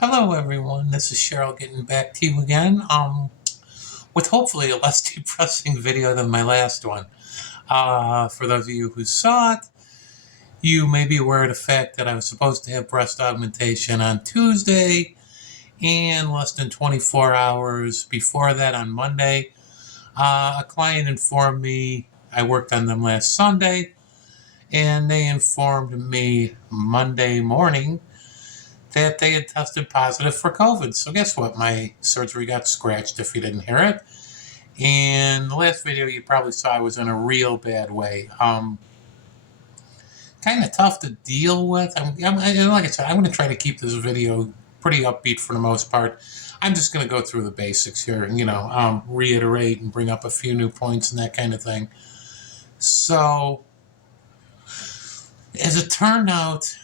Hello, everyone. This is Cheryl getting back to you again. With hopefully a less depressing video than my last one. For those of you who saw it, you may be aware of the fact that I was supposed to have breast augmentation on Tuesday, and less than 24 hours before that on Monday, a client informed me. I worked on them last Sunday, and they informed me Monday morning that they had tested positive for COVID. So guess what? My surgery got scratched if you didn't hear it. In the last video you probably saw I was in a real bad way. Kind of tough to deal with. Like I said, I'm going to try to keep this video pretty upbeat for the most part. I'm just going to go through the basics here and, reiterate and bring up a few new points and that kind of thing. So, as it turned out,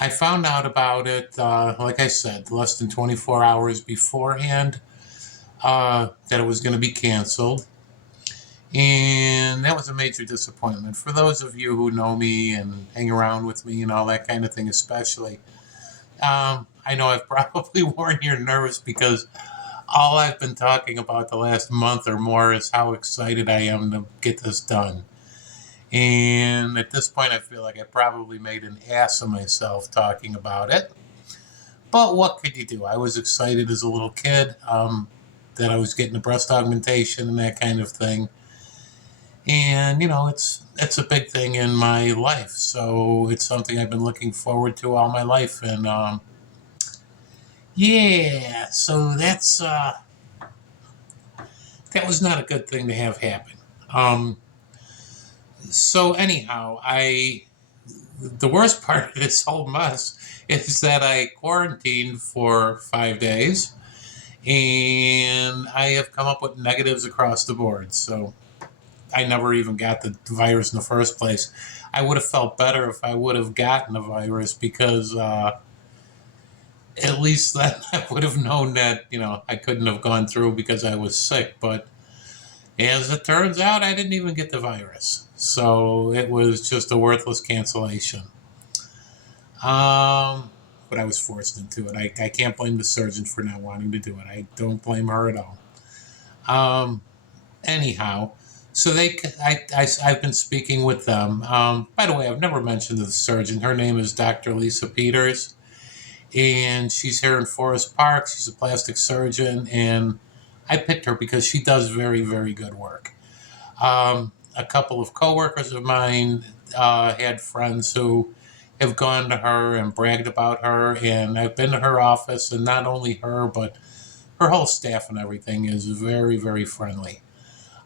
I found out about it, like I said, less than 24 hours beforehand, that it was going to be canceled. And that was a major disappointment. For those of you who know me and hang around with me and all that kind of thing especially, I know I've probably worn your nerves because all I've been talking about the last month or more is how excited I am to get this done. And at this point, I feel like I probably made an ass of myself talking about it. But what could you do? I was excited as a little kid that I was getting the breast augmentation and that kind of thing. And, it's a big thing in my life. So it's something I've been looking forward to all my life. And, so that was not a good thing to have happen. So anyhow, the worst part of this whole mess is that I quarantined for 5 days, and I have come up with negatives across the board. So I never even got the virus in the first place. I would have felt better if I would have gotten the virus because at least then I would have known that, I couldn't have gone through because I was sick. But as it turns out, I didn't even get the virus. So it was just a worthless cancellation. But I was forced into it. I can't blame the surgeon for not wanting to do it. I don't blame her at all. Anyhow, so I've been speaking with them. By the way, I've never mentioned the surgeon. Her name is Dr. Lisa Peters, and she's here in Forest Park. She's a plastic surgeon, and I picked her because she does very, very good work. A couple of coworkers of mine had friends who have gone to her and bragged about her, and I've been to her office, and not only her, but her whole staff and everything is very, very friendly.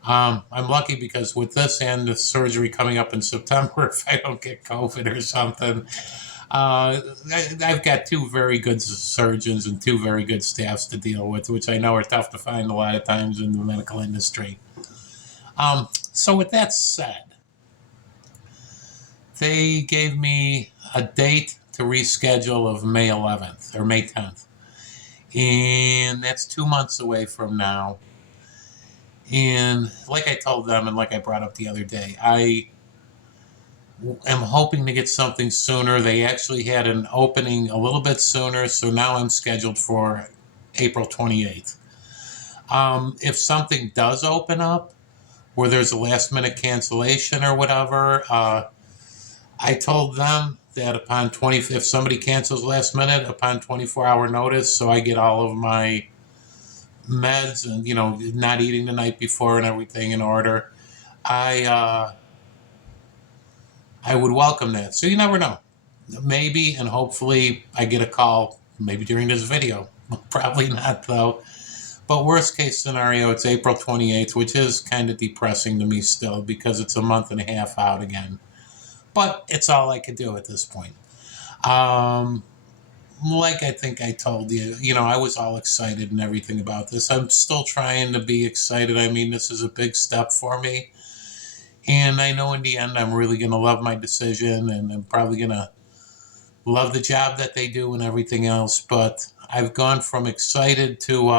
I'm lucky because with this and the surgery coming up in September, if I don't get COVID or something, I've got two very good surgeons and two very good staffs to deal with, which I know are tough to find a lot of times in the medical industry. So with that said, they gave me a date to reschedule of May 11th or May 10th. And that's 2 months away from now. And like I told them and like I brought up the other day, I am hoping to get something sooner. They actually had an opening a little bit sooner, so now I'm scheduled for April 28th. If something does open up where there's a last minute cancellation or whatever, I told them that if somebody cancels last minute, upon 24-hour notice, so I get all of my meds and, not eating the night before and everything in order, I would welcome that. So you never know. Maybe and hopefully I get a call maybe during this video. Probably not though. But worst case scenario, it's April 28th, which is kind of depressing to me still because it's a month and a half out again. But it's all I could do at this point. Like I think I told you, I was all excited and everything about this. I'm still trying to be excited. I mean, this is a big step for me. And I know in the end I'm really going to love my decision and I'm probably going to love the job that they do and everything else. But I've gone from excited to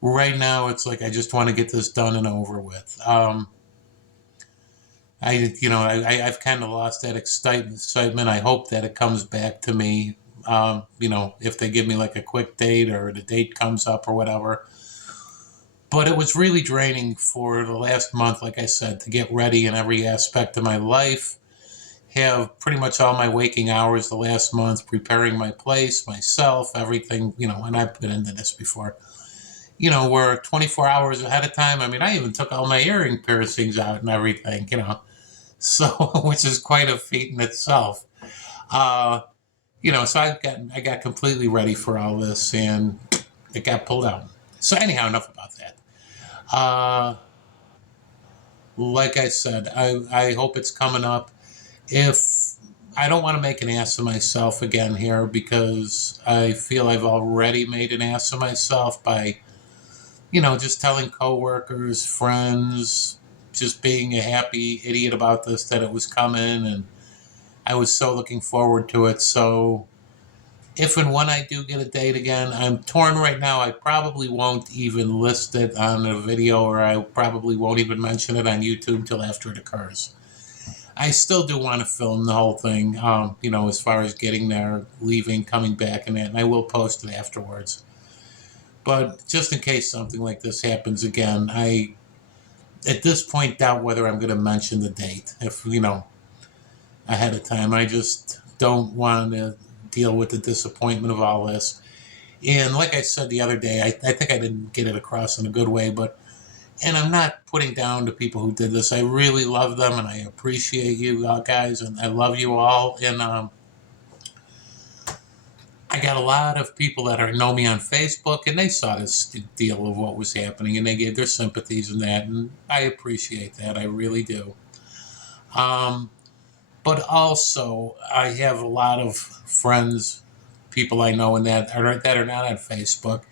right now it's like I just want to get this done and over with. I've kind of lost that excitement. I hope that it comes back to me. If they give me like a quick date or the date comes up or whatever. But it was really draining for the last month, like I said, to get ready in every aspect of my life. Have pretty much all my waking hours the last month preparing my place, myself, everything, and I've been into this before. We're 24 hours ahead of time. I mean, I even took all my earring piercings out and everything. So, which is quite a feat in itself. Uh, so I got completely ready for all this and it got pulled out. So anyhow, enough about that. Uh, like I said, I hope it's coming up. If I don't want to make an ass of myself again here because I feel I've already made an ass of myself by, just telling coworkers, friends, just being a happy idiot about this, that it was coming, and I was so looking forward to it. So if and when I do get a date again, I'm torn right now. I probably won't even list it on a video, or I probably won't even mention it on YouTube till after it occurs. I still do want to film the whole thing, as far as getting there, leaving, coming back, and that, and I will post it afterwards. But just in case something like this happens again, I, at this point, doubt whether I'm going to mention the date, if, ahead of time. I just don't want to deal with the disappointment of all this. And like I said the other day, I think I didn't get it across in a good way, and I'm not putting down the people who did this. I really love them, and I appreciate you guys, and I love you all. And I got a lot of people that know me on Facebook, and they saw this deal of what was happening, and they gave their sympathies in that, and I appreciate that. I really do. Um, but also, I have a lot of friends, people I know, and that are not on Facebook,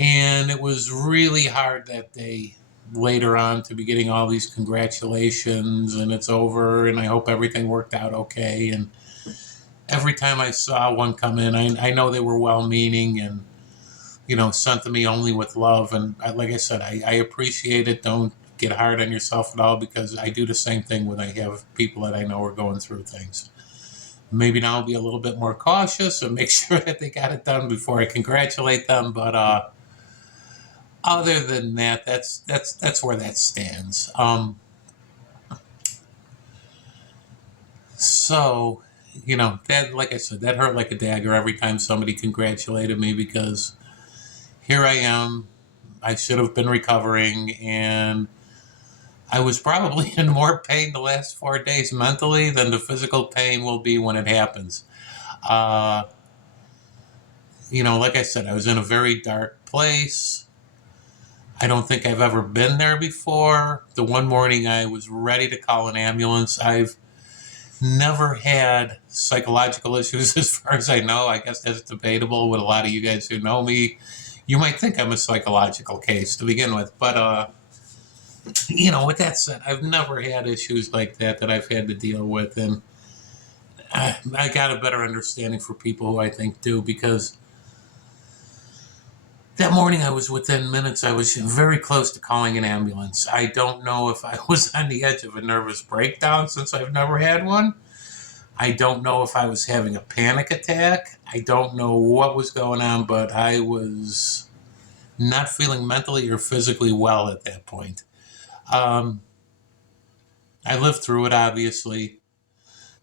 and it was really hard that day later on to be getting all these congratulations and it's over and I hope everything worked out okay. And every time I saw one come in, I know they were well-meaning and, sent to me only with love. And like I said, I appreciate it. Don't get hard on yourself at all, because I do the same thing when I have people that I know are going through things. Maybe now I'll be a little bit more cautious and make sure that they got it done before I congratulate them. But other than that, that's where that stands. So, that, like I said, that hurt like a dagger every time somebody congratulated me, because here I am. I should have been recovering, and I was probably in more pain the last 4 days mentally than the physical pain will be when it happens. Uh, like I said, I was in a very dark place. I don't think I've ever been there before. The one morning I was ready to call an ambulance. I've never had psychological issues as far as I know. I guess that's debatable with a lot of you guys who know me. You might think I'm a psychological case to begin with, but with that said, I've never had issues like that I've had to deal with, and I got a better understanding for people who I think do, because that morning I was within minutes. I was very close to calling an ambulance. I don't know if I was on the edge of a nervous breakdown, since I've never had one. I don't know if I was having a panic attack. I don't know what was going on, but I was not feeling mentally or physically well at that point. Um, I lived through it, obviously.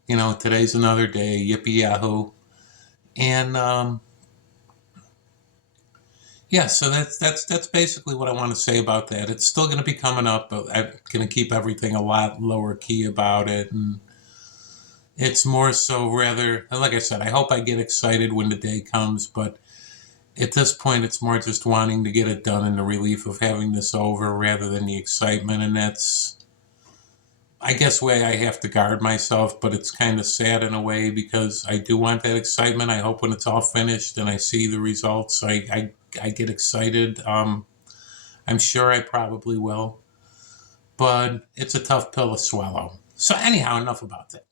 Today's another day, yippee yahoo. And yeah, so that's basically what I want to say about that. It's still going to be coming up, but I'm going to keep everything a lot lower key about it. And it's more so rather, like I said, I hope I get excited when the day comes, but at this point, it's more just wanting to get it done and the relief of having this over rather than the excitement. And that's, I guess, way I have to guard myself, but it's kind of sad in a way, because I do want that excitement. I hope when it's all finished and I see the results, I get excited. I'm sure I probably will, but it's a tough pill to swallow. So anyhow, enough about that.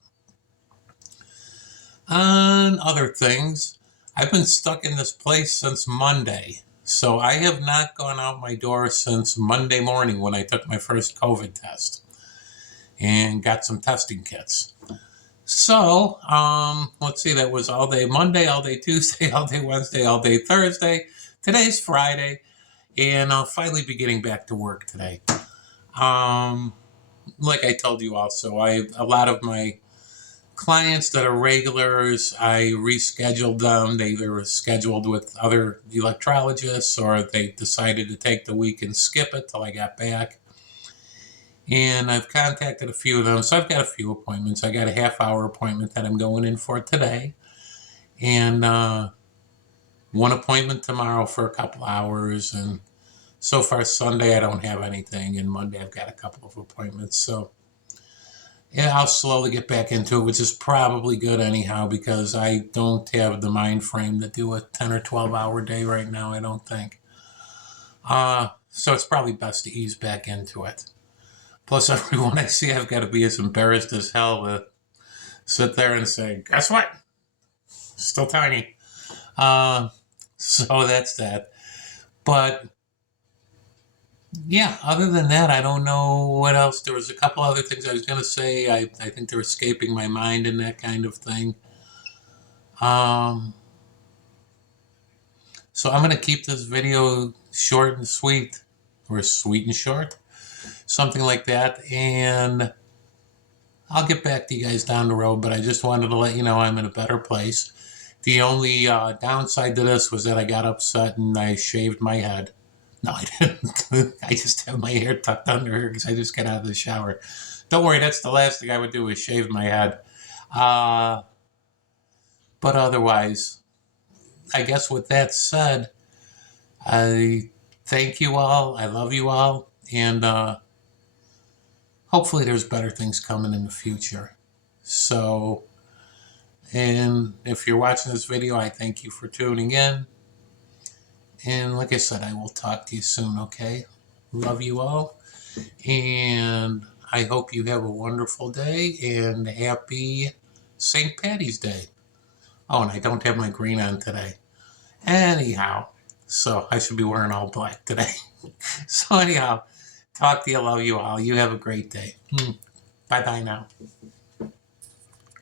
On other things, I've been stuck in this place since Monday. So I have not gone out my door since Monday morning when I took my first COVID test. and got some testing kits. So, let's see, that was all day Monday, all day Tuesday, all day Wednesday, all day Thursday. Today's Friday, and I'll finally be getting back to work today. Like I told you also, a lot of my clients that are regulars, I rescheduled them. They were scheduled with other electrologists, or they decided to take the week and skip it till I got back. And I've contacted a few of them, so I've got a few appointments. I got a half-hour appointment that I'm going in for today, and one appointment tomorrow for a couple hours. And so far Sunday I don't have anything, and Monday I've got a couple of appointments. So yeah, I'll slowly get back into it, which is probably good anyhow, because I don't have the mind frame to do a 10 or 12 hour day right now, I don't think. So it's probably best to ease back into it. Plus, everyone I see, I've got to be as embarrassed as hell to sit there and say, guess what? Still tiny. So that's that. But yeah, other than that, I don't know what else. There was a couple other things I was going to say. I think they're escaping my mind and that kind of thing. So I'm going to keep this video short and sweet, or sweet and short, something like that. And I'll get back to you guys down the road, but I just wanted to let you know I'm in a better place. The only downside to this was that I got upset and I shaved my head. No, I didn't. I just have my hair tucked under here because I just got out of the shower. Don't worry, that's the last thing I would do is shave my head. But otherwise, I guess with that said, I thank you all. I love you all. And hopefully there's better things coming in the future. So, and if you're watching this video, I thank you for tuning in. And like I said, I will talk to you soon, okay? Love you all. And I hope you have a wonderful day and happy St. Patty's Day. Oh, and I don't have my green on today. Anyhow, so I should be wearing all black today. So anyhow, talk to you. Love you all. You have a great day. Bye-bye now.